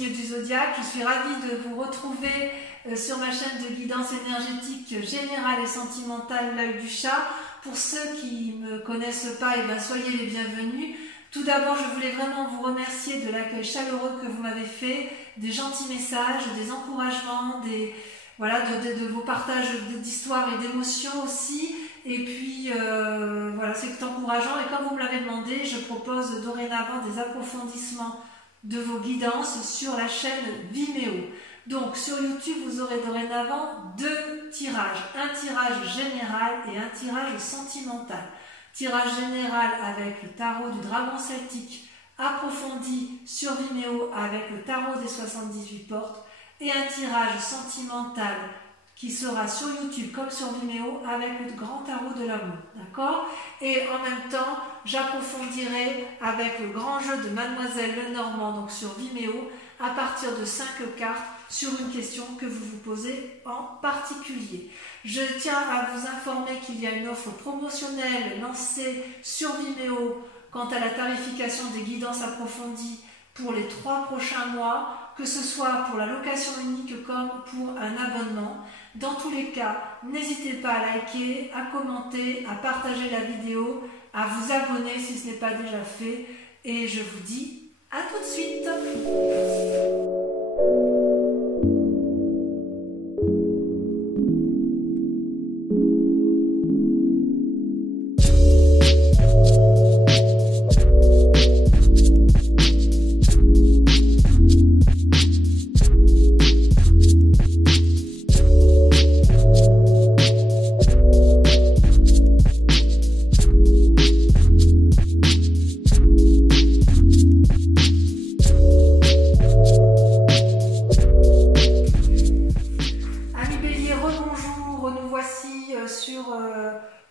signes du zodiaque. Je suis ravie de vous retrouver sur ma chaîne de guidance énergétique générale et sentimentale, l'œil du chat. Pour ceux qui ne me connaissent pas, eh bien, soyez les bienvenus. Tout d'abord, je voulais vraiment vous remercier de l'accueil chaleureux que vous m'avez fait, des gentils messages, des encouragements, de vos partages d'histoires et d'émotions aussi. Et puis, voilà, c'est encourageant. Et comme vous me l'avez demandé, je propose dorénavant des approfondissements de vos guidances sur la chaîne Vimeo. Donc, sur YouTube, vous aurez dorénavant 2 tirages. Un tirage général et un tirage sentimental. Tirage général avec le tarot du dragon celtique approfondi sur Vimeo avec le tarot des 78 portes. Et un tirage sentimental qui sera sur YouTube comme sur Vimeo avec le grand tarot de l'amour, d'accord? Et en même temps, j'approfondirai avec le grand jeu de Mademoiselle Lenormand, donc sur Vimeo, à partir de 5 cartes sur une question que vous vous posez en particulier. Je tiens à vous informer qu'il y a une offre promotionnelle lancée sur Vimeo quant à la tarification des guidances approfondies pour les 3 prochains mois, que ce soit pour la location unique comme pour un abonnement. Dans tous les cas, n'hésitez pas à liker, à commenter, à partager la vidéo, à vous abonner si ce n'est pas déjà fait. Et je vous dis à tout de suite.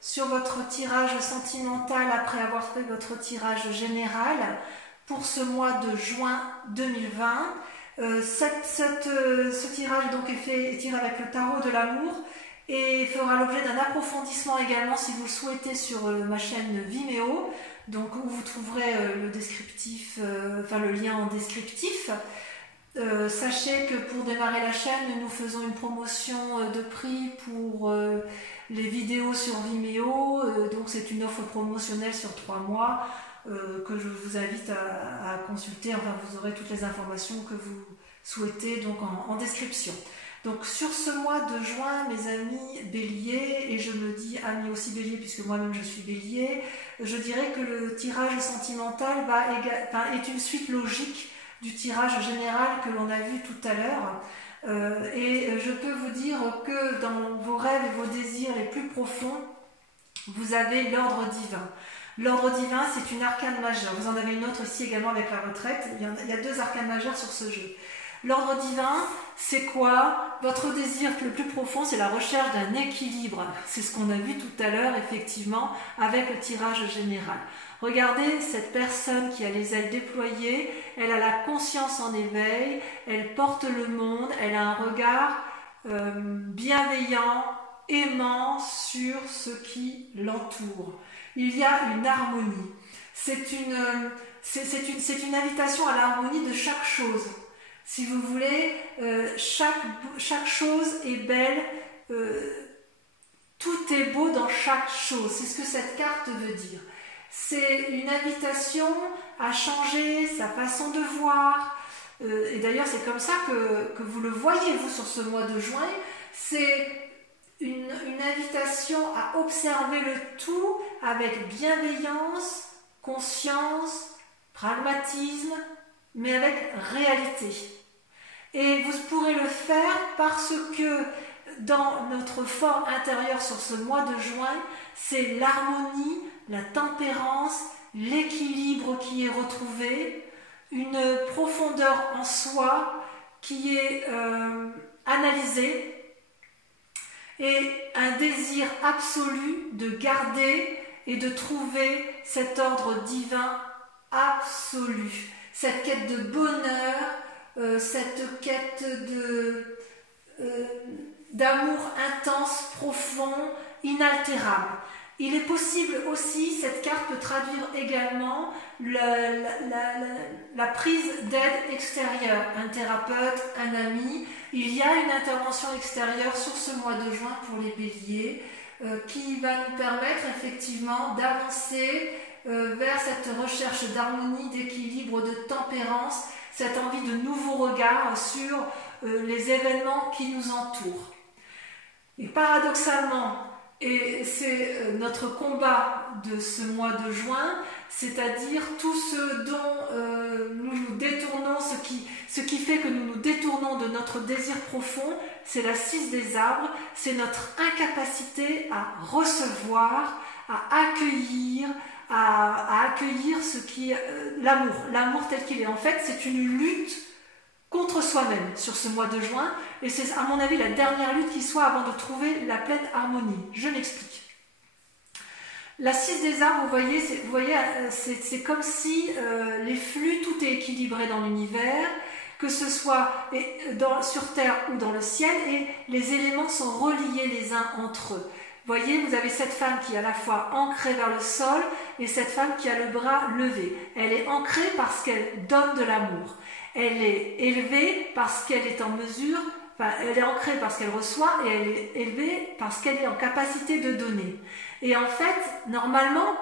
Sur votre tirage sentimental après avoir fait votre tirage général pour ce mois de juin 2020. Ce tirage donc est tiré avec le tarot de l'amour et fera l'objet d'un approfondissement également si vous le souhaitez sur ma chaîne Vimeo, donc où vous trouverez le descriptif, le lien en descriptif. Sachez que pour démarrer la chaîne, nous faisons une promotion de prix pour les vidéos sur Vimeo, donc c'est une offre promotionnelle sur 3 mois que je vous invite à consulter. Enfin, vous aurez toutes les informations que vous souhaitez donc en description. Donc sur ce mois de juin, mes amis béliers, et je me dis amis aussi béliers puisque moi-même je suis bélier, je dirais que le tirage sentimental est une suite logique du tirage général que l'on a vu tout à l'heure. Et je peux vous dire que dans vos rêves et vos désirs les plus profonds, vous avez l'ordre divin. L'ordre divin, c'est une arcane majeure. Vous en avez une autre ici également avec la retraite. Il y a 2 arcanes majeures sur ce jeu. L'ordre divin, c'est quoi? Votre désir le plus profond, c'est la recherche d'un équilibre. C'est ce qu'on a vu tout à l'heure, effectivement, avec le tirage général. Regardez cette personne qui a les ailes déployées, elle a la conscience en éveil, elle porte le monde, elle a un regard bienveillant, aimant sur ce qui l'entoure. Il y a une harmonie. C'est une invitation à l'harmonie de chaque chose. Si vous voulez, chaque chose est belle, tout est beau dans chaque chose. C'est ce que cette carte veut dire. C'est une invitation à changer sa façon de voir. Et d'ailleurs, c'est comme ça que vous le voyez, vous, sur ce mois de juin. C'est une invitation à observer le tout avec bienveillance, conscience, pragmatisme, mais avec réalité. Et vous pourrez le faire parce que dans notre fort intérieur sur ce mois de juin, c'est l'harmonie, la tempérance, l'équilibre qui est retrouvé, une profondeur en soi qui est analysée et un désir absolu de garder et de trouver cet ordre divin absolu, cette quête de bonheur, cette quête d'amour intense, profond, inaltérable. Il est possible aussi, cette carte peut traduire également la prise d'aide extérieure, un thérapeute, un ami. Il y a une intervention extérieure sur ce mois de juin pour les béliers qui va nous permettre effectivement d'avancer vers cette recherche d'harmonie, d'équilibre, de tempérance, cette envie de nouveaux regards sur les événements qui nous entourent. Et paradoxalement, et c'est notre combat de ce mois de juin, c'est-à-dire tout ce dont nous nous détournons, ce qui fait que nous nous détournons de notre désir profond, c'est la 6 des arbres, c'est notre incapacité à recevoir, à accueillir ce qui est l'amour tel qu'il est. En fait, c'est une lutte contre soi-même sur ce mois de juin, et c'est à mon avis la dernière lutte qui soit avant de trouver la pleine harmonie. Je m'explique. La 6 des arbres, vous voyez, c'est comme si les flux, tout est équilibré dans l'univers, que ce soit sur Terre ou dans le ciel, et les éléments sont reliés les uns entre eux. Vous voyez, vous avez cette femme qui est à la fois ancrée vers le sol et cette femme qui a le bras levé. Elle est ancrée parce qu'elle donne de l'amour. Elle est élevée parce qu'elle est en mesure, elle est ancrée parce qu'elle reçoit, et elle est élevée parce qu'elle est en capacité de donner. Et en fait, normalement,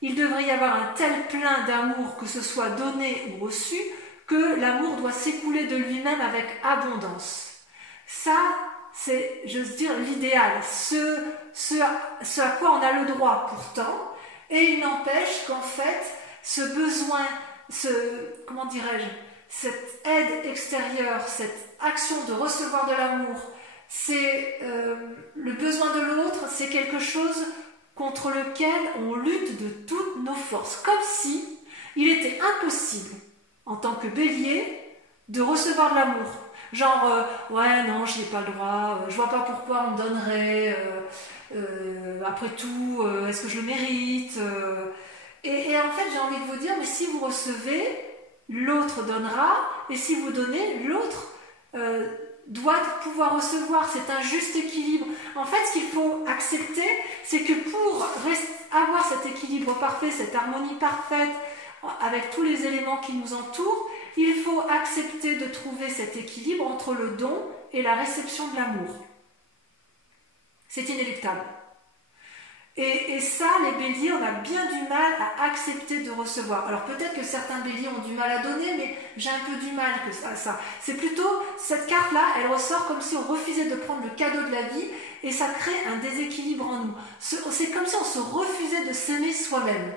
il devrait y avoir un tel plein d'amour, que ce soit donné ou reçu, que l'amour doit s'écouler de lui-même avec abondance. Ça, c'est, j'ose dire, l'idéal, ce à quoi on a le droit pourtant, et il n'empêche qu'en fait, ce besoin, comment dirais-je, cette aide extérieure, cette action de recevoir de l'amour, c'est le besoin de l'autre, c'est quelque chose contre lequel on lutte de toutes nos forces, comme si il était impossible, en tant que bélier, de recevoir de l'amour. Genre, ouais, non, je n'ai pas le droit, je vois pas pourquoi on me donnerait, après tout, est-ce que je le mérite et en fait, j'ai envie de vous dire, mais si vous recevez, l'autre donnera, et si vous donnez, l'autre doit pouvoir recevoir. C'est un juste équilibre. En fait, ce qu'il faut accepter, c'est que pour avoir cet équilibre parfait, cette harmonie parfaite, avec tous les éléments qui nous entourent, il faut accepter de trouver cet équilibre entre le don et la réception de l'amour. C'est inéluctable. Et ça, les béliers, on a bien du mal à accepter de recevoir. Alors peut-être que certains béliers ont du mal à donner, mais j'ai un peu du mal à ça. C'est plutôt, cette carte-là, elle ressort comme si on refusait de prendre le cadeau de la vie, et ça crée un déséquilibre en nous. C'est comme si on se refusait de s'aimer soi-même.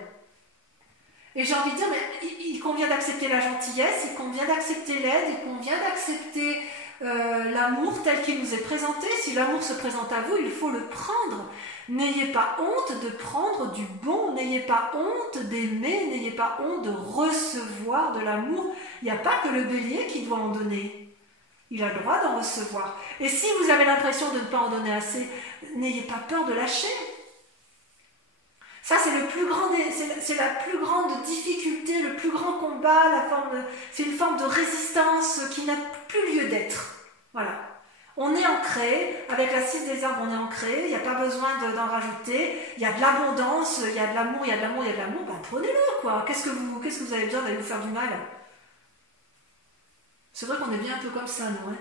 Et j'ai envie de dire, mais il convient d'accepter la gentillesse, il convient d'accepter l'aide, il convient d'accepter l'amour tel qu'il nous est présenté. Si l'amour se présente à vous, il faut le prendre. N'ayez pas honte de prendre du bon, n'ayez pas honte d'aimer, n'ayez pas honte de recevoir de l'amour. Il n'y a pas que le bélier qui doit en donner. Il a le droit d'en recevoir. Et si vous avez l'impression de ne pas en donner assez, n'ayez pas peur de lâcher. Ça, c'est la plus grande difficulté, le plus grand combat, c'est une forme de résistance qui n'a plus lieu d'être. Voilà. On est ancré, avec la 6 des arbres, on est ancré, il n'y a pas besoin d'en rajouter, il y a de l'abondance, il y a de l'amour, il y a de l'amour, il y a de l'amour, ben prenez-le, quoi. Qu'est-ce que vous avez besoin d'aller vous faire du mal? C'est vrai qu'on est bien un peu comme ça, non,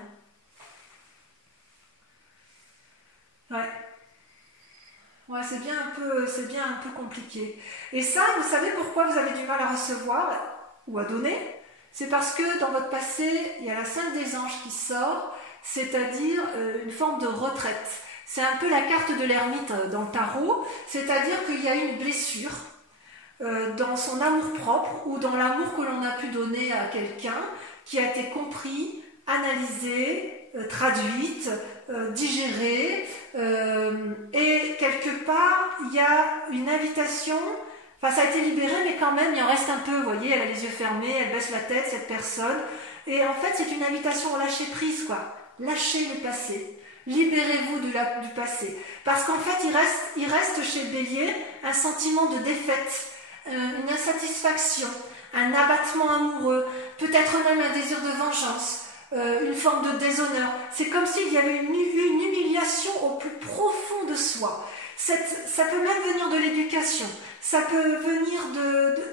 ouais. Ouais, c'est bien un peu compliqué. Et ça, vous savez pourquoi vous avez du mal à recevoir ou à donner? C'est parce que dans votre passé, il y a la 5 des anges qui sort, c'est-à-dire une forme de retraite. C'est un peu la carte de l'ermite dans le tarot, c'est-à-dire qu'il y a une blessure dans son amour-propre ou dans l'amour que l'on a pu donner à quelqu'un qui a été compris, analysé, traduite, digérée, et quelque part, il y a une invitation. Enfin, ça a été libéré, mais quand même, il en reste un peu. Vous voyez, elle a les yeux fermés, elle baisse la tête, cette personne. Et en fait, c'est une invitation au lâcher prise, quoi. Lâchez le passé. Libérez-vous du passé. Parce qu'en fait, il reste chez le bélier un sentiment de défaite, une insatisfaction, un abattement amoureux, peut-être même un désir de vengeance, une forme de déshonneur. C'est comme s'il y avait eu une humiliation au plus profond de soi. ça peut même venir de l'éducation, ça peut venir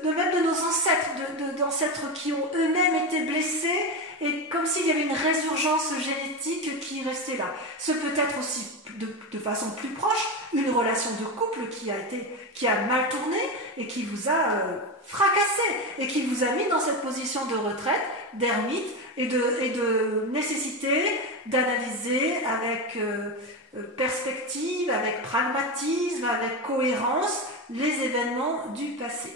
même de nos ancêtres, d'ancêtres qui ont eux-mêmes été blessés, et comme s'il y avait une résurgence génétique qui restait là. Ce peut être aussi, de façon plus proche, une relation de couple qui a mal tourné et qui vous a fracassé, et qui vous a mis dans cette position de retraite, d'ermite, et de nécessité d'analyser avec perspective, avec pragmatisme, avec cohérence, les événements du passé.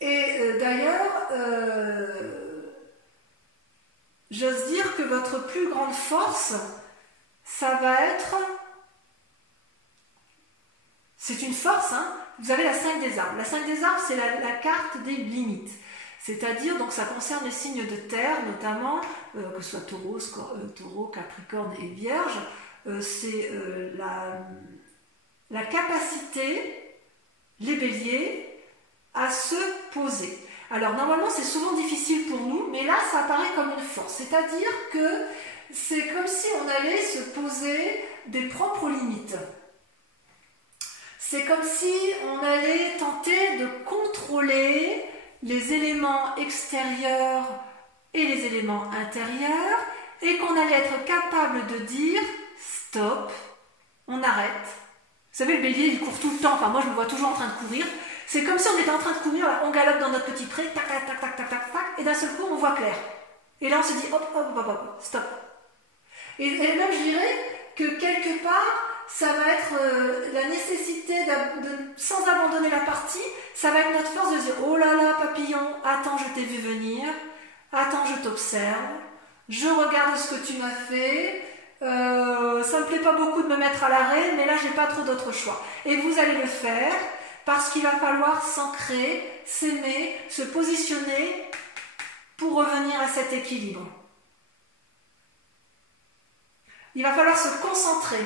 Et d'ailleurs, j'ose dire que votre plus grande force, ça va être... C'est une force, hein. Vous avez la 5 des arbres. La 5 des arbres, c'est la carte des limites. C'est-à-dire, donc ça concerne les signes de terre, notamment, que ce soit taureau, capricorne et vierge, c'est la capacité, les béliers, à se poser. Alors normalement c'est souvent difficile pour nous, mais là ça apparaît comme une force. C'est-à-dire que c'est comme si on allait se poser des propres limites. C'est comme si on allait tenter de contrôler les éléments extérieurs et les éléments intérieurs, et qu'on allait être capable de dire stop, on arrête. Vous savez, le bélier il court tout le temps, enfin moi je me vois toujours en train de courir. C'est comme si on était en train de courir, on galope dans notre petit pré, tac tac tac tac tac tac tac, et d'un seul coup on voit clair. Et là on se dit hop hop hop hop, stop. Et même je dirais que quelque part ça va être la nécessité sans abandonner la partie, ça va être notre force de dire oh là là papillon, attends je t'ai vu venir, attends je t'observe, je regarde ce que tu m'as fait, ça me plaît pas beaucoup de me mettre à l'arrêt, mais là j'ai pas trop d'autre choix. Et vous allez le faire parce qu'il va falloir s'ancrer, s'aimer, se positionner pour revenir à cet équilibre. Il va falloir se concentrer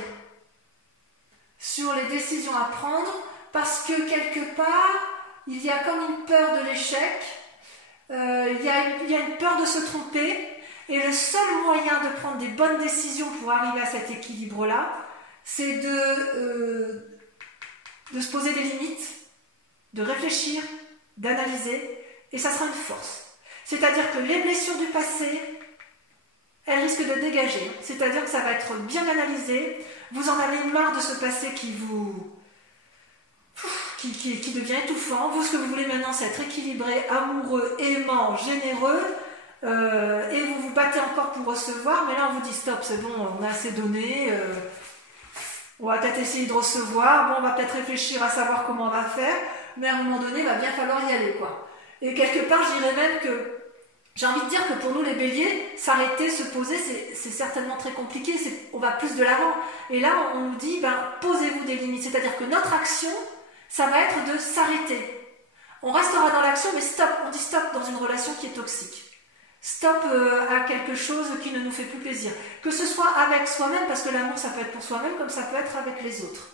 sur les décisions à prendre parce que quelque part, il y a comme une peur de l'échec, il y a une peur de se tromper, et le seul moyen de prendre des bonnes décisions pour arriver à cet équilibre-là, c'est de se poser des limites, de réfléchir, d'analyser, et ça sera une force. C'est-à-dire que les blessures du passé, elles risquent de dégager. C'est-à-dire que ça va être bien analysé. Vous en avez marre de ce passé qui devient étouffant. Vous, ce que vous voulez maintenant, c'est être équilibré, amoureux, aimant, généreux. Et vous vous battez encore pour recevoir. Mais là, on vous dit stop, c'est bon, on a assez donné. On va peut-être essayer de recevoir. Bon, on va peut-être réfléchir à savoir comment on va faire. Mais à un moment donné, il va bien falloir y aller, quoi. Et quelque part, je dirais même que j'ai envie de dire que pour nous les béliers, s'arrêter, se poser, c'est certainement très compliqué, on va plus de l'avant. Et là, on nous dit, posez-vous des limites. C'est-à-dire que notre action, ça va être de s'arrêter. On restera dans l'action, mais stop, on dit stop dans une relation qui est toxique. Stop à quelque chose qui ne nous fait plus plaisir. Que ce soit avec soi-même, parce que l'amour, ça peut être pour soi-même, comme ça peut être avec les autres.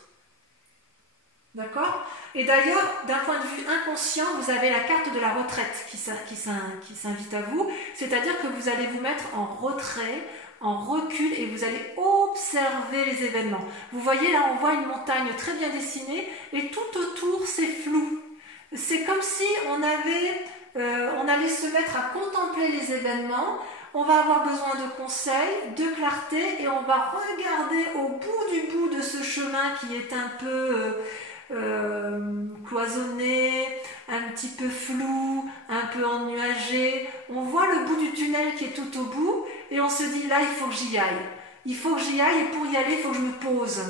D'accord ? Et d'ailleurs, d'un point de vue inconscient, vous avez la carte de la retraite qui s'invite à vous, c'est-à-dire que vous allez vous mettre en retrait, en recul, et vous allez observer les événements. Vous voyez, là, on voit une montagne très bien dessinée, et tout autour, c'est flou. C'est comme si on allait se mettre à contempler les événements, on va avoir besoin de conseils, de clarté, et on va regarder au bout de ce chemin qui est un peu... cloisonné, un petit peu flou, un peu ennuagé. On voit le bout du tunnel qui est tout au bout et on se dit là il faut que j'y aille. Il faut que j'y aille et pour y aller il faut que je me pose.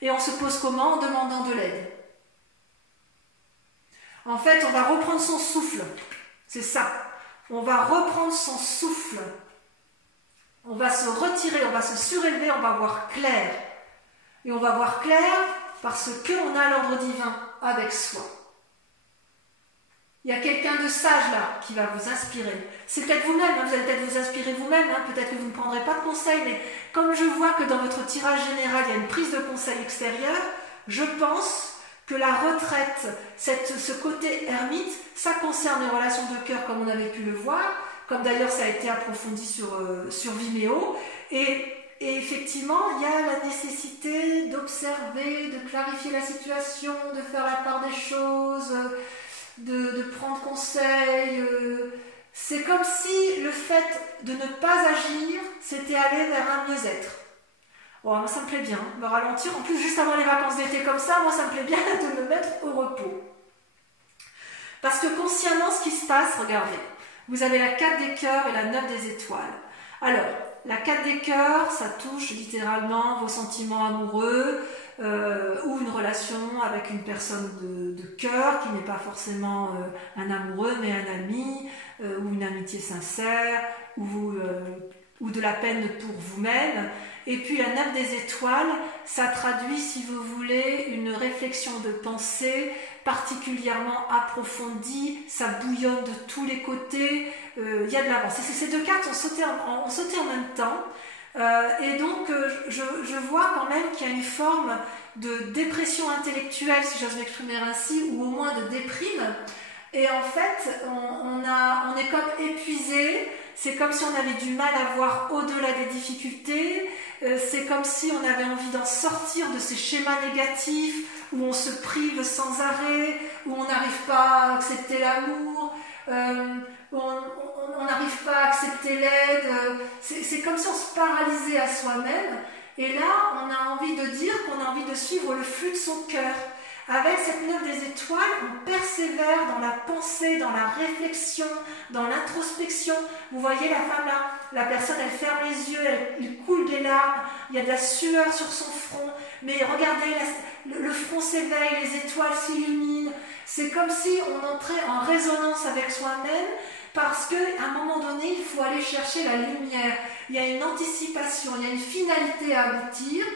Et on se pose comment? En demandant de l'aide. En fait on va reprendre son souffle. C'est ça. On va reprendre son souffle. On va se retirer, on va se surélever, on va voir clair. Et on va voir clair parce qu'on a l'ordre divin avec soi. Il y a quelqu'un de sage là qui va vous inspirer. C'est peut-être vous-même, vous allez peut-être vous inspirer vous-même, peut-être que vous ne prendrez pas de conseils, mais comme je vois que dans votre tirage général, il y a une prise de conseil extérieur, je pense que la retraite, ce côté ermite, ça concerne les relations de cœur comme on avait pu le voir, comme d'ailleurs ça a été approfondi sur Vimeo, et effectivement, effectivement, il y a la nécessité d'observer, de clarifier la situation, de faire la part des choses, de prendre conseil. C'est comme si le fait de ne pas agir, c'était aller vers un mieux-être. Bon, moi ça me plaît bien, me ralentir. En plus, juste avant les vacances d'été comme ça, moi ça me plaît bien de me mettre au repos. Parce que consciemment, ce qui se passe, regardez, vous avez la 4 des cœurs et la 9 des étoiles. Alors, la 4 des cœurs, ça touche littéralement vos sentiments amoureux ou une relation avec une personne de cœur qui n'est pas forcément un amoureux mais un ami ou une amitié sincère ou de la peine pour vous-même. Et puis la 9 des étoiles, ça traduit, si vous voulez, une réflexion de pensée particulièrement approfondie, ça bouillonne de tous les côtés, il y a de l'avance. Ces deux cartes ont sauté en même temps, et donc je vois quand même qu'il y a une forme de dépression intellectuelle, si j'ose m'exprimer ainsi, ou au moins de déprime, et en fait on est comme épuisé. C'est comme si on avait du mal à voir au-delà des difficultés, c'est comme si on avait envie d'en sortir de ces schémas négatifs où on se prive sans arrêt, où on n'arrive pas à accepter l'amour, où on n'arrive pas à accepter l'aide. C'est comme si on se paralysait à soi-même. Et là, on a envie de dire qu'on a envie de suivre le flux de son cœur. Avec cette 9 des étoiles, on persévère dans la pensée, dans la réflexion, dans l'introspection. Vous voyez la femme là, la personne elle ferme les yeux, il coule des larmes, il y a de la sueur sur son front, mais regardez, le front s'éveille, les étoiles s'illuminent. C'est comme si on entrait en résonance avec soi-même, parce qu'à un moment donné, il faut aller chercher la lumière. Il y a une anticipation, il y a une finalité à aboutir,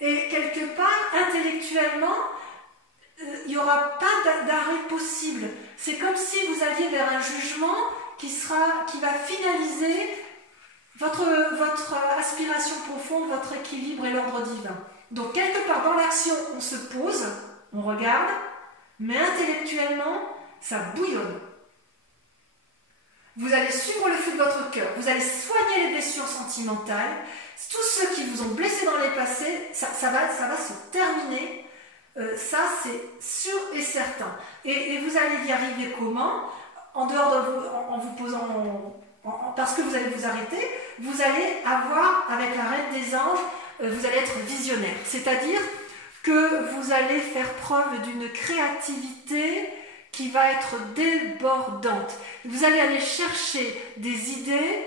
et quelque part, intellectuellement, il n'y aura pas d'arrêt possible. C'est comme si vous alliez vers un jugement qui va finaliser votre aspiration profonde, votre équilibre et l'ordre divin. Donc quelque part dans l'action, on se pose, on regarde, mais intellectuellement, ça bouillonne. Vous allez suivre le flux de votre cœur, vous allez soigner les blessures sentimentales. Tous ceux qui vous ont blessé dans les passés, ça va se terminer. Ça c'est sûr et certain. Et vous allez y arriver comment? En dehors de vous, en vous posant, parce que vous allez vous arrêter, vous allez avoir, avec la reine des anges, vous allez être visionnaire. C'est-à-dire que vous allez faire preuve d'une créativité qui va être débordante. Vous allez aller chercher des idées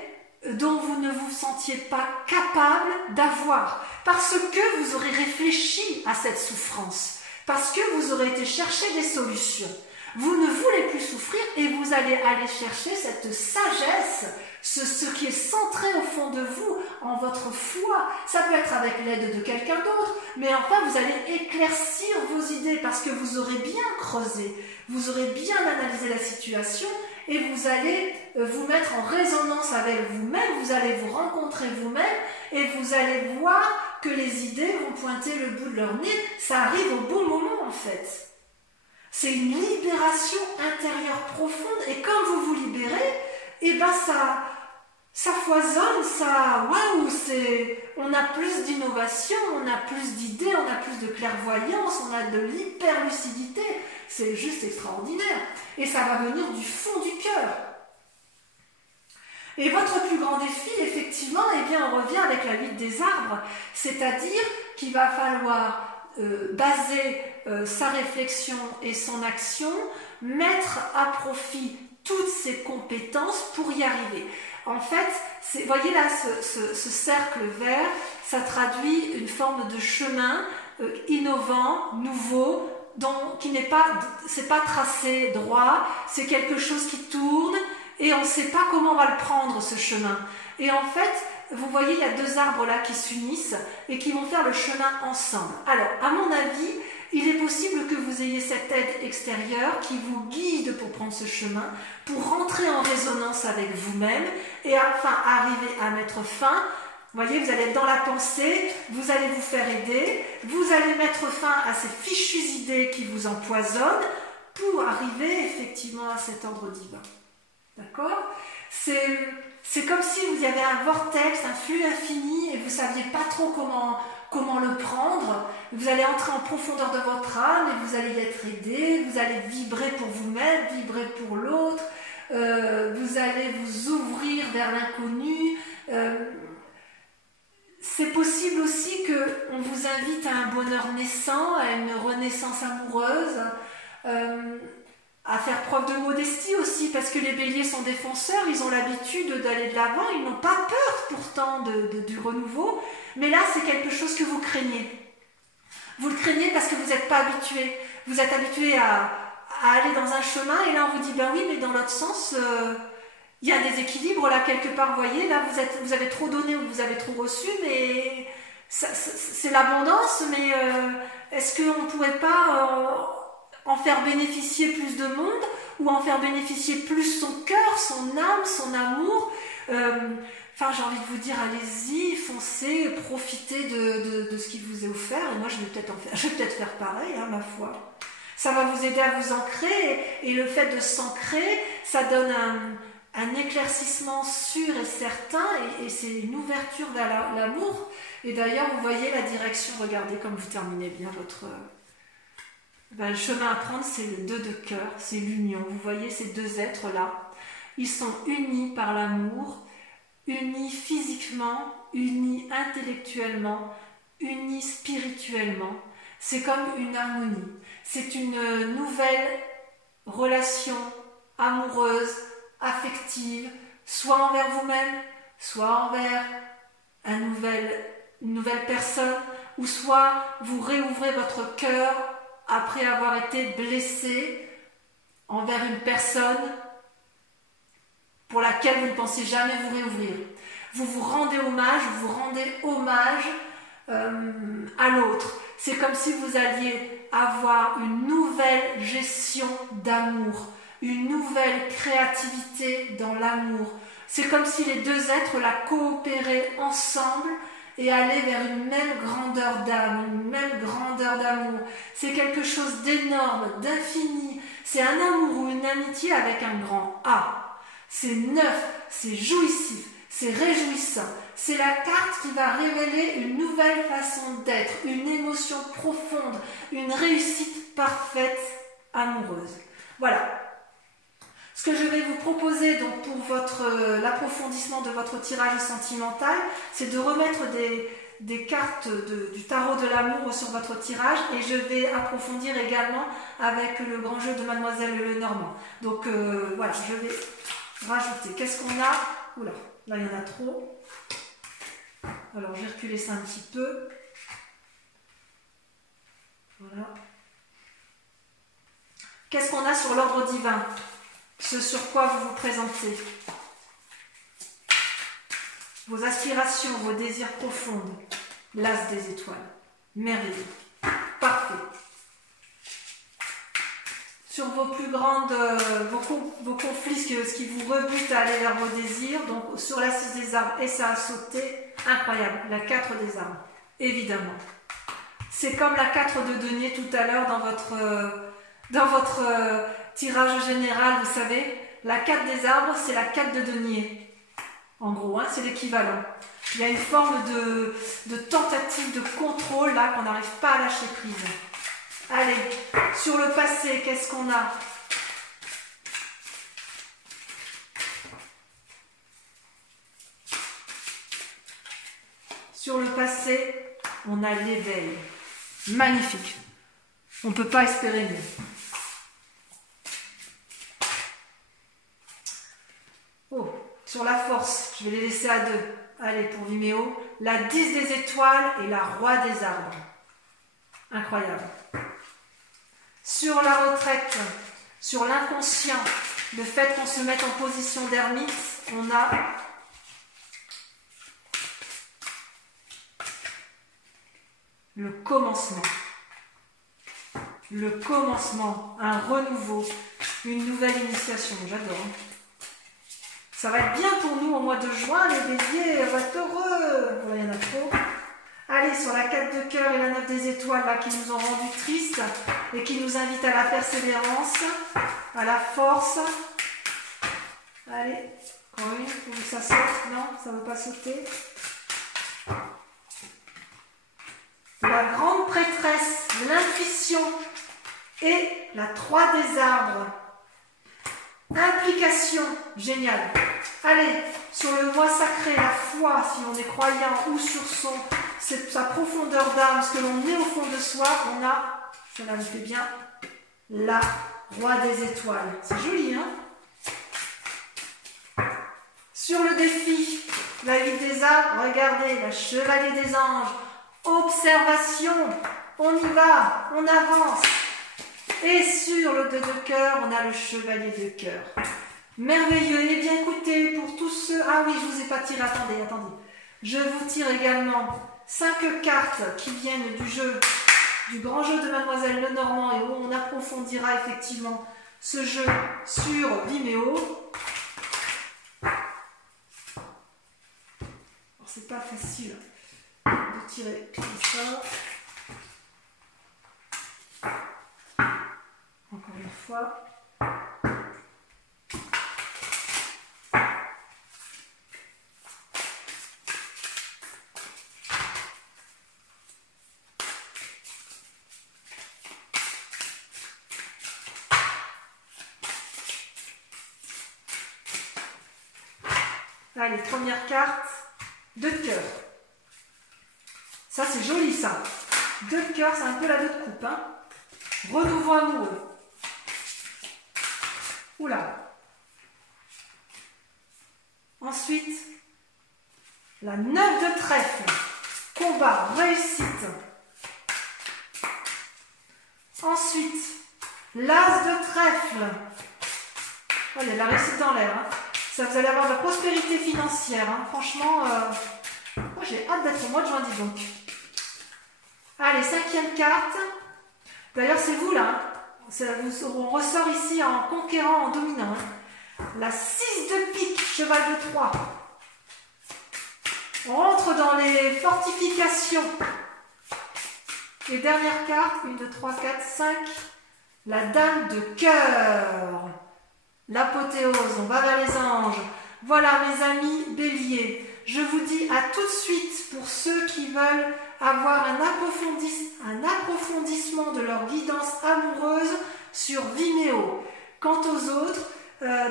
dont vous ne vous sentiez pas capable d'avoir, parce que vous aurez réfléchi à cette souffrance, parce que vous aurez été chercher des solutions. Vous ne voulez plus souffrir et vous allez aller chercher cette sagesse, ce qui est centré au fond de vous, en votre foi. Ça peut être avec l'aide de quelqu'un d'autre, mais enfin vous allez éclaircir vos idées parce que vous aurez bien creusé, vous aurez bien analysé la situation et vous allez vous mettre en résonance avec vous-même, vous allez vous rencontrer vous-même et vous allez voir que les idées vont pointer le bout de leur nez. Ça arrive au bon moment en fait. C'est une libération intérieure profonde et quand vous vous libérez, eh ben ça foisonne, waouh, on a plus d'innovation, on a plus d'idées, on a plus de clairvoyance, on a de l'hyperlucidité. C'est juste extraordinaire. Et ça va venir du fond du cœur. Et votre plus grand défi, effectivement, eh bien, on revient avec la vie des arbres, c'est-à-dire qu'il va falloir baser sa réflexion et son action, mettre à profit toutes ses compétences pour y arriver. En fait, vous voyez là ce cercle vert, ça traduit une forme de chemin innovant, nouveau, qui n'est pas, c'est pas tracé droit, c'est quelque chose qui tourne et on ne sait pas comment on va le prendre ce chemin. Et en fait, vous voyez, il y a deux arbres là qui s'unissent et qui vont faire le chemin ensemble. Alors, à mon avis, il est possible que vous ayez cette aide extérieure qui vous guide pour prendre ce chemin, pour rentrer en résonance avec vous-même et enfin arriver à mettre fin. Vous voyez, vous allez être dans la pensée, vous allez vous faire aider, vous allez mettre fin à ces fichues idées qui vous empoisonnent pour arriver effectivement à cet ordre divin. D'accord ? c'est comme si vous y avait un vortex, un flux infini et vous ne saviez pas trop comment le prendre. Vous allez entrer en profondeur de votre âme et vous allez y être aidé, vous allez vibrer pour vous-même, vibrer pour l'autre, vous allez vous ouvrir vers l'inconnu. C'est possible aussi qu'on vous invite à un bonheur naissant, à une renaissance amoureuse, à faire preuve de modestie aussi, parce que les béliers sont des fonceurs, ils ont l'habitude d'aller de l'avant, ils n'ont pas peur pourtant du renouveau, mais là c'est quelque chose que vous craignez. Vous le craignez parce que vous n'êtes pas habitué. Vous êtes habitué à aller dans un chemin et là on vous dit ben oui, mais dans l'autre sens, il y a des équilibres là quelque part, vous voyez, là vous avez trop donné ou vous avez trop reçu, mais c'est l'abondance, mais est-ce qu'on ne pourrait pas en faire bénéficier plus de monde ou en faire bénéficier plus son cœur, son âme, son amour? Enfin, j'ai envie de vous dire, allez-y, foncez, profitez de ce qui vous est offert. Et moi, je vais peut-être faire pareil, hein, ma foi. Ça va vous aider à vous ancrer. Et le fait de s'ancrer, ça donne un éclaircissement sûr et certain. Et c'est une ouverture vers l'amour. Et d'ailleurs, vous voyez la direction. Regardez comme vous terminez bien votre... le chemin à prendre, c'est le 2 de cœur. C'est l'union. Vous voyez ces deux êtres-là. Ils sont unis par l'amour. Unis physiquement, unis intellectuellement, unis spirituellement. C'est comme une harmonie. C'est une nouvelle relation amoureuse, affective, soit envers vous-même, soit envers une nouvelle personne, ou soit vous réouvrez votre cœur après avoir été blessé envers une personne pour laquelle vous ne pensez jamais vous réouvrir. Vous vous rendez hommage à l'autre. C'est comme si vous alliez avoir une nouvelle gestion d'amour, une nouvelle créativité dans l'amour. C'est comme si les deux êtres la coopéraient ensemble et allaient vers une même grandeur d'âme, une même grandeur d'amour. C'est quelque chose d'énorme, d'infini. C'est un amour ou une amitié avec un grand A. C'est neuf, c'est jouissif, c'est réjouissant. C'est la carte qui va révéler une nouvelle façon d'être, une émotion profonde, une réussite parfaite, amoureuse. Voilà. Ce que je vais vous proposer donc pour l'approfondissement de votre tirage sentimental, c'est de remettre des cartes du tarot de l'amour sur votre tirage et je vais approfondir également avec le grand jeu de Mademoiselle Lenormand. Donc voilà, je vais rajouter. Qu'est-ce qu'on a? Oula, là il y en a trop. Alors je vais reculer ça un petit peu. Voilà. Qu'est-ce qu'on a sur l'ordre divin? Ce sur quoi vous vous présentez. Vos aspirations, vos désirs profonds. L'as des étoiles. Merveilleux. Parfait. Sur vos plus grandes, vos conflits, ce qui vous rebute à aller vers vos désirs, donc sur la 6 des arbres, et ça a sauté, incroyable, la 4 des arbres, évidemment. C'est comme la 4 de denier tout à l'heure dans votre tirage général, vous savez, la 4 des arbres, c'est la 4 de denier, en gros, hein, c'est l'équivalent. Il y a une forme de tentative de contrôle, là, qu'on n'arrive pas à lâcher prise. Allez, sur le passé, qu'est-ce qu'on a? Sur le passé, on a l'éveil. Magnifique. On ne peut pas espérer mieux. Oh, sur la force, je vais les laisser à 2. Allez, pour Vimeo, la 10 des étoiles et la roi des arbres. Incroyable. Sur la retraite, sur l'inconscient, le fait qu'on se mette en position d'ermite, on a le commencement. Le commencement, un renouveau, une nouvelle initiation. J'adore. Ça va être bien pour nous au mois de juin, les béliers, on va être heureux. Voilà, il y en a trop. Allez, sur la 4 de cœur et la 9 des étoiles, là, qui nous ont rendus tristes et qui nous invitent à la persévérance, à la force. Allez, Encore une, pour que ça saute. Non, ça ne veut pas sauter. La grande prêtresse, l'intuition et la 3 des arbres. Implication, génial. Allez, sur le moi sacré, la foi, si on est croyant, ou sur sa profondeur d'âme, ce que l'on est au fond de soi, on a, cela me fait bien, la roi des étoiles. C'est joli, hein? Sur le défi, la vie des arbres, regardez, la chevalier des anges, observation, on y va, on avance. Et sur le 2 de cœur, on a le chevalier de cœur. Merveilleux. Et bien écoutez, pour tous ceux... Ah oui, je ne vous ai pas tiré, attendez. Je vous tire également 5 cartes qui viennent du jeu, du grand jeu de Mademoiselle Lenormand, et où on approfondira effectivement ce jeu sur Vimeo. C'est pas facile de tirer comme ça. Encore une fois. Allez, première carte, 2 de cœur. Ça, c'est joli, ça. 2 de cœur, c'est un peu la 2 de coupe. Hein. Renouveau amoureux. Oula. Ensuite, la 9 de trèfle. Combat, réussite. Ensuite, l'as de trèfle. Oh, il y a de la réussite dans l'air. Hein. Ça, vous allez avoir de la prospérité financière. Hein. Franchement, moi, j'ai hâte d'être au mois de juin, dis donc. Allez, 5e carte. D'ailleurs, c'est vous là. On ressort ici en conquérant, en dominant. Hein. La 6 de pique, cheval de Troie. On rentre dans les fortifications. Et dernière carte, 1, 2, 3, 4, 5. La dame de cœur. L'apothéose, on va vers les anges. Voilà mes amis béliers. Je vous dis à tout de suite pour ceux qui veulent avoir un approfondissement de leur guidance amoureuse sur Vimeo. Quant aux autres,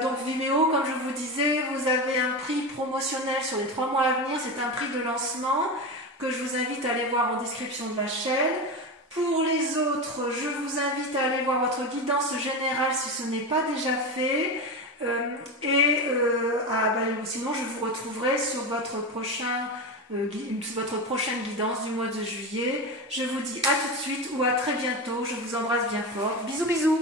donc Vimeo, comme je vous disais, vous avez un prix promotionnel sur les 3 mois à venir. C'est un prix de lancement que je vous invite à aller voir en description de la chaîne. Pour les autres, je vous invite à aller voir votre guidance générale si ce n'est pas déjà fait. Sinon, je vous retrouverai sur votre prochaine guidance du mois de juillet. Je vous dis à tout de suite ou à très bientôt. Je vous embrasse bien fort. Bisous, bisous.